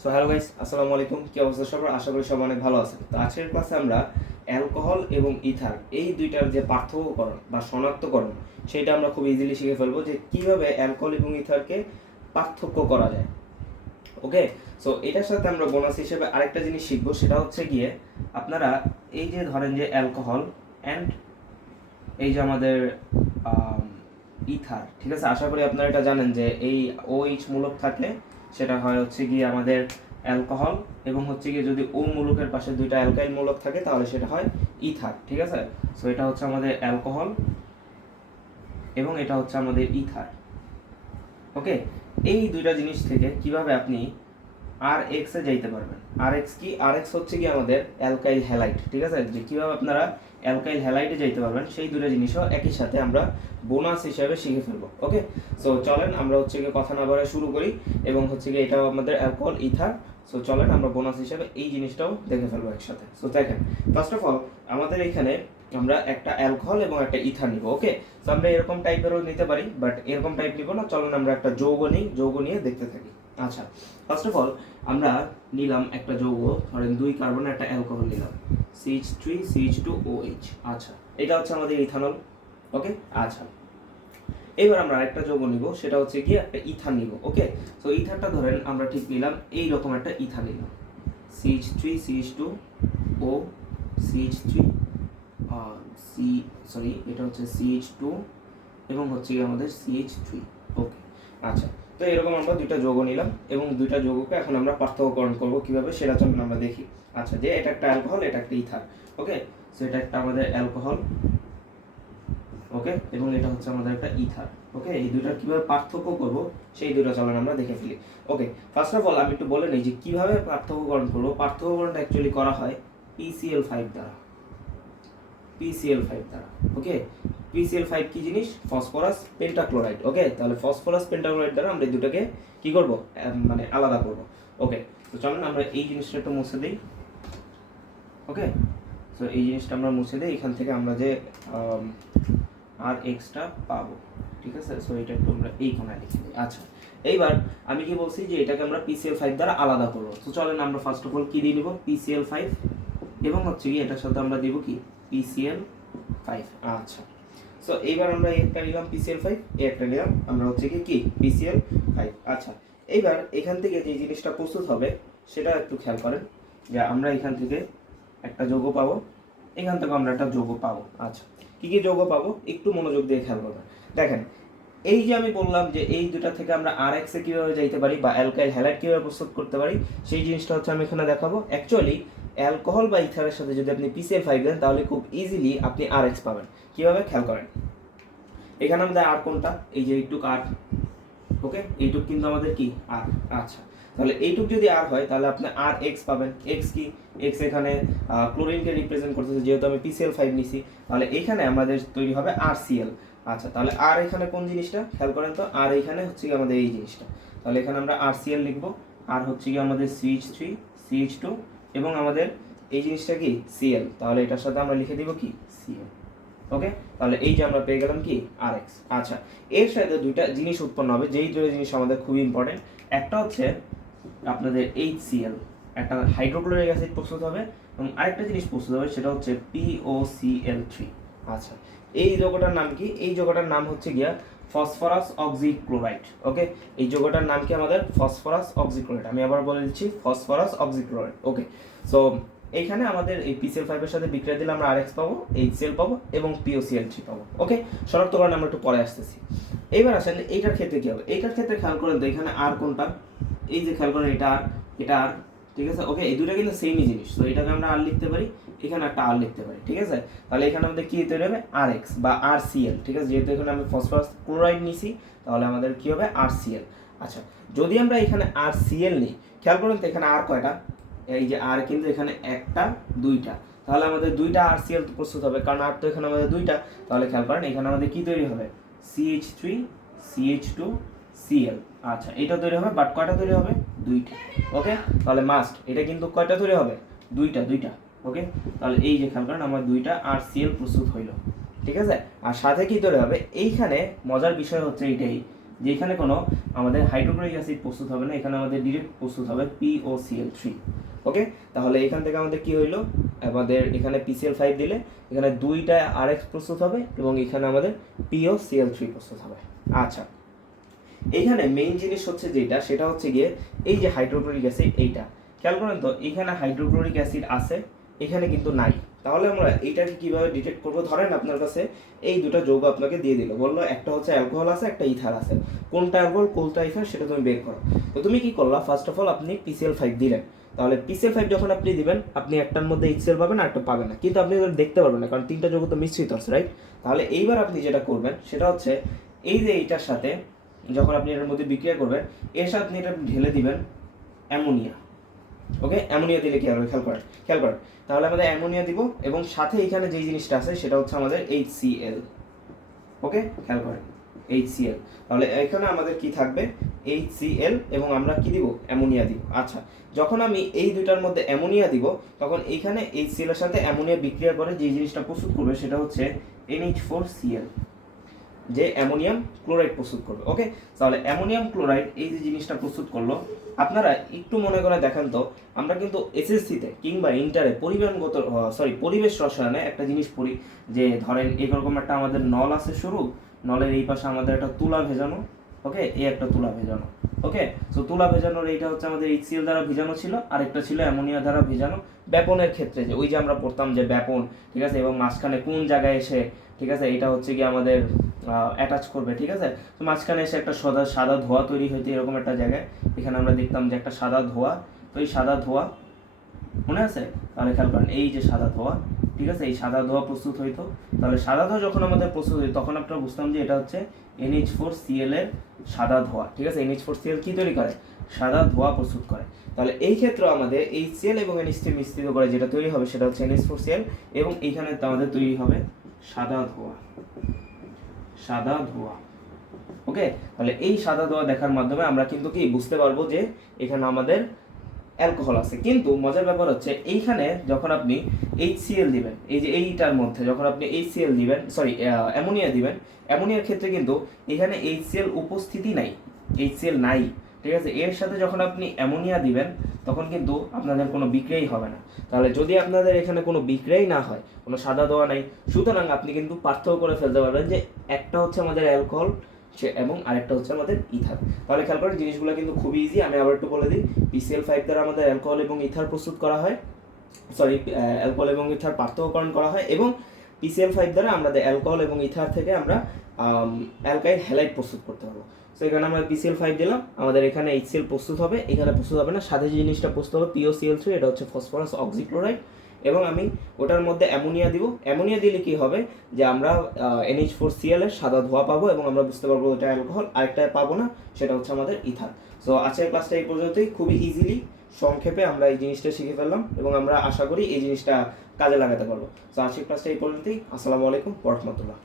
So hello guys আসসালামু আলাইকুম। কি অবস্থা সবার? আশা করি সবাই অনেক ভালো আছেন। তো আজকের ক্লাসে আমরা অ্যালকোহল এবং ইথার এই দুইটার যে পার্থক্যকরণ বা শনাক্তকরণ, সেটা আমরা খুব ইজিলি শিখে ফেলব যে কীভাবে অ্যালকোহল এবং ইথারকে পার্থক্য করা যায়। ওকে সো এটার সাথে আমরা বোনাস হিসেবে আরেকটা জিনিস শিখব, সেটা হচ্ছে গিয়ে আপনারা এই যে ধরেন যে অ্যালকোহল অ্যান্ড এই যে আমাদের ইথার ঠিক আছে? আশা করি আপনারা এটা জানেন যে এই ওইচ মূলক থাকলে সেটা হয় হচ্ছে গিয়ে আমাদের অ্যালকোহল এবং হচ্ছে গিয়ে যদি ও মূলকের পাশে দুইটা অ্যালকাইল মূলক থাকে, তাহলে সেটা হয় ইথার, ঠিক আছে? সো এটা হচ্ছে আমাদের অ্যালকোহল এবং এটা হচ্ছে আমাদের ইথার। ওকে এই দুইটা জিনিস থেকে কীভাবে আপনি আর এক্স যাইতে পারবেন। আর এক্স কি? আর এক্স হচ্ছে কি আমাদের অ্যালকাইল হ্যালাইট ঠিক আছে? যে কীভাবে আপনারা অ্যালকাইল হ্যালাইটে যাইতে পারবেন, সেই দুটো জিনিসও একই সাথে আমরা বোনাস হিসাবে শিখে ফেলব ওকে সো চলেন আমরা হচ্ছে গিয়ে কথা না বলে শুরু করি এবং হচ্ছে গিয়ে এটাও আমাদের অ্যালকোহল ইথার সো চলেন আমরা বোনাস হিসাবে এই জিনিসটাও দেখে ফেলব একসাথে। সো দেখেন ফার্স্ট অফ অল আমাদের এখানে আমরা একটা অ্যালকোহল এবং একটা ইথার নিব ওকে সো আমরা এরকম টাইপেরও নিতে পারি বাট এরকম টাইপ নিব না। চলুন আমরা একটা যৌগ নিই, যৌগ নিয়ে দেখতে থাকি। আচ্ছা ফার্স্ট অফ অল আমরা নিলাম একটা যৌগ, ধরেন দুই কার্বন একটা অ্যালকোহল নিলাম। CH three CH two O H আচ্ছা এটা হচ্ছে আমাদের ইথানল ওকে আচ্ছা এবার আমরা আরেকটা যৌগ নিব, সেটা হচ্ছে গিয়ে একটা ইথান নিব ওকে তো ইথারটা ধরেন আমরা ঠিক নিলাম এই রকম একটা ইথার নিলাম। CH three CH two O CH three C sorry এটা হচ্ছে সিএইচ টু এবং হচ্ছে আমাদের সিএইচ থ্রি ওকে আচ্ছা তো এরকম আমরা দুইটা যৌগ নিলাম এবং দুইটা যৌগকে এখন আমরা পার্থক্যকরণ করব। কীভাবে? সেটা চলুন আমরা দেখি। আচ্ছা যে এটা একটা অ্যালকোহল, এটা একটা ইথার ওকে? সো এটা একটা আমাদের অ্যালকোহল, ওকে? এবং এটা হচ্ছে আমাদের একটা ইথার ওকে? এই দুইটার কীভাবে পার্থক্য করব, সেই দুটো চলুন আমরা দেখে ফেলি, ওকে? ফার্স্ট অফ অল আমি একটু বলে নিই যে কীভাবে পার্থক্যকরণ করব। পার্থক্যকরণটা অ্যাকচুয়ালি করা হয় পিসিএল ফাইভ দ্বারা পিসিএল ফাইভ দ্বারা ওকে পিসিএল ফাইভ কি জিনিস? ফসফরাস পেন্টাক্লোরাইড ওকে তাহলে ফসফরাস পেন্টাক্লোরাইড দ্বারা আমরা দুটোকে কি করব? মানে আলাদা করব ওকে তো চলুন আমরা এই জিনিসটা একটু মুছে দিই ওকে তো এই জিনিসটা আমরা মুছে দিই, এখান থেকে আমরা যে আর এক্সট্রা পাবো, ঠিক আছে? সো এটা একটু আমরা এই কোনায় লিখে দিই। আচ্ছা এইবার আমি কি বলছি যে এটাকে আমরা পিসিএল ফাইভ দ্বারা আলাদা করব। তো চলেন আমরা ফার্স্ট অফ অল কি দিয়ে নিব? পিসিএল ফাইভ এবং হচ্ছে কি, এটার সাথে আমরা দিব কি? পিসিএল ফাইভ আচ্ছা। সো এইবার আমরা একটা নিলাম পিসিএল ফাইভ এই একটা নিলাম, আমরা হচ্ছে কি? কি পিসিএল ফাইভ আচ্ছা। এইবার এখান থেকে যে জিনিসটা প্রস্তুত হবে, সেটা একটু খেয়াল করেন, যে আমরা এখান থেকে একটা যৌগ পাবো, এখান থেকে আমরা একটা যৌগ পাবো আচ্ছা। কি কি যৌগ পাবো? একটু মনোযোগ দিয়ে খেয়াল করবেন। দেখেন, এই যে আমি বললাম যে এই দুটা থেকে আমরা আর এক্সে কীভাবে যাইতে পারি বা অ্যালকাইল হ্যালাইড কীভাবে প্রস্তুত করতে পারি, সেই জিনিসটা হচ্ছে আমি এখানে দেখাবো। অ্যাকচুয়ালি অ্যালকোহল বা ইথারের সাথে যদি আপনি পিসিএল ফাইভ দেন, তাহলে খুব ইজিলি আপনি আর এক্স পাবেন। কীভাবে? খেয়াল করেন। এখানে আমাদের আর কোনটা? এই যে এইটুক আর ওকে এইটুক কিন্তু আমাদের কি? আর আচ্ছা। তাহলে এইটুক যদি আর হয়, তাহলে আপনি আর এক্স পাবেন। এক্স কি? এক্স এখানে ক্লোরিনকে রিপ্রেজেন্ট করতেছে, যেহেতু আমি পিসিএল ফাইভ নিছি। তাহলে এখানে আমাদের তৈরি হবে আর সিএল আচ্ছা তাহলে আর এখানে কোন জিনিসটা? খেয়াল করেন তো আর এখানে হচ্ছে আমাদের এই জিনিসটা। তাহলে এখানে আমরা আর সিএল লিখব। আর হচ্ছে কি আমাদের সিএইচ থ্রি সিএইচ টু এবং আমাদের এই জিনিসটা কি? সিএল তাহলে এটার সাথে আমরা লিখে দিব কি? সিএল ওকে তাহলে এই যে আমরা পেয়ে গেলাম কি? আর এক্স আচ্ছা এর সাথে দুইটা জিনিস উৎপন্ন হবে, যেই দুটো জিনিস আমাদের খুবই ইম্পর্টেন্ট একটা হচ্ছে আপনাদের এইচ সিএল একটা হাইড্রোক্লোরিক অ্যাসিড প্রস্তুত হবে এবং আরেকটা জিনিস প্রস্তুত হবে, সেটা হচ্ছে পিওসিএল থ্রি আচ্ছা এই যৌগটার নাম কি? এই যৌগটার নাম হচ্ছে গিয়া ফসফরাস অক্সিক্লোরাইড, ওকে? এই যৌগটার নাম কি আমাদের? Phosphorus oxychloride. আমি আবার বলে দিচ্ছি, ফসফরাস অক্সিক্লোরাইড, ওকে? সো এইখানে আমাদের এই পিসিএল ফাইভের সাথে বিক্রিয়া দিলে আমরা আরএক্স পাবো এইচসিএল পাবো এবং পিওসিএল থ্রি পাবো, ওকে? শনাক্তকরণ আমরা একটু পরে আসতেছি। এইবার আসেন, এইটার ক্ষেত্রে কি হবে? এইটার ক্ষেত্রে খেয়াল করেন তো, এখানে আর কোনটা? এই যে খেয়াল করেন, এটা আর এটা আর ঠিক আছে? ওকে? এই দুটো কিন্তু সেমই জিনিস, তো এটাকে আমরা আর লিখতে পারি। এখানে একটা আর লিখতে পারি, ঠিক আছে? তাহলে এখানে আমাদের কি তৈরি হবে? আর এক্স বা আর সিএল ঠিক আছে? যেহেতু এখানে আমি ফসফরাস ক্লোরাইড নিছি, তাহলে আমাদের কি হবে? আর সিএল আচ্ছা যদি আমরা এখানে আর সিএল নিই, খেয়াল করুন তো এখানে আর কয়টা? এই যে আর কিন্তু এখানে একটা, দুইটা। তাহলে আমাদের দুইটা আর সিএল প্রস্তুত হবে, কারণ আর তো এখানে আমাদের দুইটা। তাহলে খেয়াল করেন, এখানে আমাদের কি তৈরি হবে? CH three CH two CL আচ্ছা এটা তৈরি হবে বাট কয়টা তৈরি হবে? দুইটা। ওকে তাহলে মাস্ট এটা কিন্তু কয়টা তৈরি হবে? দুইটা দুইটা। ওকে? তাহলে এই যে খেয়াল করেন আমার দুইটা আর সিএল প্রস্তুত হইল। ঠিক আছে? আর সাথে কি তৈরি হবে? এইখানে মজার বিষয় হচ্ছে এইটাই যে এখানে কোনো আমাদের হাইড্রোক্লোরিক অ্যাসিড প্রস্তুত হবে না, এখানে আমাদের ডিরেক্ট প্রস্তুত হবে পিওসিএল থ্রি ওকে? তাহলে এখান থেকে আমাদের কি হইল? আমাদের এখানে পিসিএল ফাইভ দিলে, এখানে দুইটা আর এক্স প্রস্তুত হবে এবং এখানে আমাদের পিওসিএল থ্রি প্রস্তুত হবে। আচ্ছা এইখানে মেইন জিনিস হচ্ছে যেটা, সেটা হচ্ছে গিয়ে এই যে হাইড্রোক্লোরিক অ্যাসিড এইটা। খেয়াল করেন তো, এখানে হাইড্রোক্লোরিক অ্যাসিড আছে এখানে কিন্তু নাই। তাহলে আমরা এইটাকে কীভাবে ডিটেক্ট করব? ধরেন আপনার কাছে এই দুটো যৌগ আপনাকে দিয়ে দিল। বলল, একটা হচ্ছে অ্যালকোহল আছে, একটা ইথার আছে। কোনটা অ্যালকোহল, কোনটা ইথার, সেটা তুমি বের করো। তো তুমি কি করলা? ফার্স্ট অফ অল আপনি পিসিএল ফাইভ দিলেন। তাহলে পিসিএল ফাইভ যখন আপনি দিবেন, আপনি একটার মধ্যে এইচসিএল পাবেন আর একটা পাবেন না। কিন্তু আপনি দেখতে পারবেন না, কারণ তিনটা যৌগ তো মিশ্রিত আছে রাইট তাহলে এইবার আপনি যেটা করবেন, সেটা হচ্ছে এই যে এইটার সাথে যখন আপনি এটার মধ্যে বিক্রিয়া করবেন, এর সাথে আপনি এটা ঢেলে দিবেন অ্যামোনিয়া। ওকে অ্যামোনিয়া দিলে কি হবে? খেয়াল করেন খেয়াল করেন তাহলে আমাদের অ্যামোনিয়া দিব এবং সাথে এখানে যেই জিনিসটা আছে সেটা হচ্ছে আমাদের এইচ সি এল ওকে খেয়াল করেন এইচ সি এল তাহলে এখানে আমাদের কি থাকবে? এইচ সি এল এবং আমরা কি দিব? অ্যামোনিয়া দিব। আচ্ছা যখন আমি এই দুটার মধ্যে অ্যামোনিয়া দিব, তখন এইখানে এইচ এর সাথে অ্যামোনিয়া বিক্রিয়া করে যে জিনিসটা প্রস্তুত করবে সেটা হচ্ছে এনএইচ ফোর সিএল যে অ্যামোনিয়াম ক্লোরাইড প্রস্তুত করবে ওকে তাহলে অ্যামোনিয়াম ক্লোরাইড এই যে জিনিসটা প্রস্তুত করল, আপনারা একটু মনে করে দেখেন তো, আমরা কিন্তু এসএসসিতে কিংবা ইন্টারে পরিবেশগত সরি পরিবেশ রসায়নে একটা জিনিস পড়ি, যে ধরেন এরকম একটা আমাদের নল আছে শুরু, নলের এই পাশে আমাদের একটা তুলা ভেজানো ওকে? এই একটা তুলা ভেজানো, ওকে? তো তুলা ভেজানোর এইটা হচ্ছে আমাদের এইচসিএল দ্বারা ভেজানো ছিল, আরেকটা ছিল অ্যামোনিয়া দ্বারা ভেজানো। ব্যাপনের ক্ষেত্রে যে, ওই যে আমরা পড়তাম যে ব্যাপন, ঠিক আছে? এবং মাঝখানে কোন জায়গায় এসে, ঠিক আছে? এটা হচ্ছে কি আমাদের অ্যাটাচ করবে, ঠিক আছে? তো মাঝখানে এসে একটা সাদা সাদা ধোয়া তৈরি হইতে এরকম একটা জায়গায়। এখানে আমরা দেখতাম যে একটা সাদা ধোয়া, তো এই সাদা ধোয়া মনে আছে? তাহলে খেয়াল করেন, এই যে সাদা ধোয়া ঠিক আছে? এই সাদা ধোয়া প্রস্তুত হইতো। তাহলে সাদা ধোয়া যখন আমাদের প্রস্তুত হইতো, তখন আপনারা বুঝতাম যে এটা হচ্ছে এনএইচ ফোর সিএল এর সাদা ধোয়া। ঠিক আছে? এনএইচ ফোর সিএল কি তৈরি করে? সাদা ধোয়া প্রস্তুত করে। তাহলে এই ক্ষেত্রে আমাদের এই সিএল এবং এনএইচ থ্রি মিশ্রিত করে যেটা তৈরি হবে, সেটা হচ্ছে এনএইচ ফোর সিএল এবং এইখানে আমাদের তৈরি হবে সাদা ধোয়া। সাদা ধোয়া। ওকে তাহলে এই সাদা ধোয়া দেখার মাধ্যমে আমরা কিন্তু কি বুঝতে পারব যে এখানে আমাদের অ্যালকোহল আছে। কিন্তু মজার ব্যাপার হচ্ছে, এইখানে যখন আপনি এইচসিএল দিবেন, এই যে এইটার মধ্যে যখন আপনি এইচসিএল দিবেন সরি অ্যামোনিয়া দিবেন, অ্যামোনিয়ার ক্ষেত্রে কিন্তু এখানে এইচসিএল উপস্থিতি নাই এইচসিএল নাই, ঠিক আছে? এর সাথে যখন আপনি অ্যামোনিয়া দিবেন, তখন কিন্তু আপনাদের কোনো বিক্রয়ই হবে না। তাহলে যদি আপনাদের এখানে কোনো বিক্রয় না হয়, কোনো সাদা দেওয়া নাই, সুতরাং আপনি কিন্তু পার্থক্য করে ফেলতে পারবেন যে একটা হচ্ছে আমাদের অ্যালকোহল সে এবং আরেকটা হচ্ছে আমাদের ইথার। তাহলে খেয়াল করেন জিনিসগুলো কিন্তু খুবই ইজি আমি আবার একটু বলে দিই। পিসিএল ফাইভ দ্বারা আমাদের অ্যালকোহল এবং ইথার প্রস্তুত করা হয়। সরি অ্যালকোহল এবং ইথার পার্থক্যকরণ করা হয় এবং পিসিএল ফাইভ দ্বারা আমাদের অ্যালকোহল এবং ইথার থেকে আমরা অ্যালকাইল হ্যালাইড প্রস্তুত করতে পারব। সো এখানে আমরা পিসিএল ফাইভ দিলাম, আমাদের এখানে এইচসিএল প্রস্তুত হবে, এখানে প্রস্তুত হবে না। সাথে যে জিনিসটা প্রস্তুত হবে পিওসিএল থ্রি এটা হচ্ছে ফসফরাস অক্সিক্লোরাইড এবং আমি ওটার মধ্যে অ্যামোনিয়া দিব। অ্যামোনিয়া দিলে কি হবে? যে আমরা এনএইচ ফোর সিএলের সাদা ধোয়া পাবো এবং আমরা বুঝতে পারব ওটা অ্যালকোহল, আরেকটা পাবো না, সেটা হচ্ছে আমাদের ইথার সো আজকের ক্লাসটা এই পর্যন্তই। খুবই ইজিলি সংক্ষেপে আমরা এই জিনিসটা শিখে ফেললাম এবং আমরা আশা করি এই জিনিসটা কাজে লাগাতে পারব। সো আজকের ক্লাসটা এই পর্যন্তই। আসসালামু আলাইকুম রহমতুল্লাহ।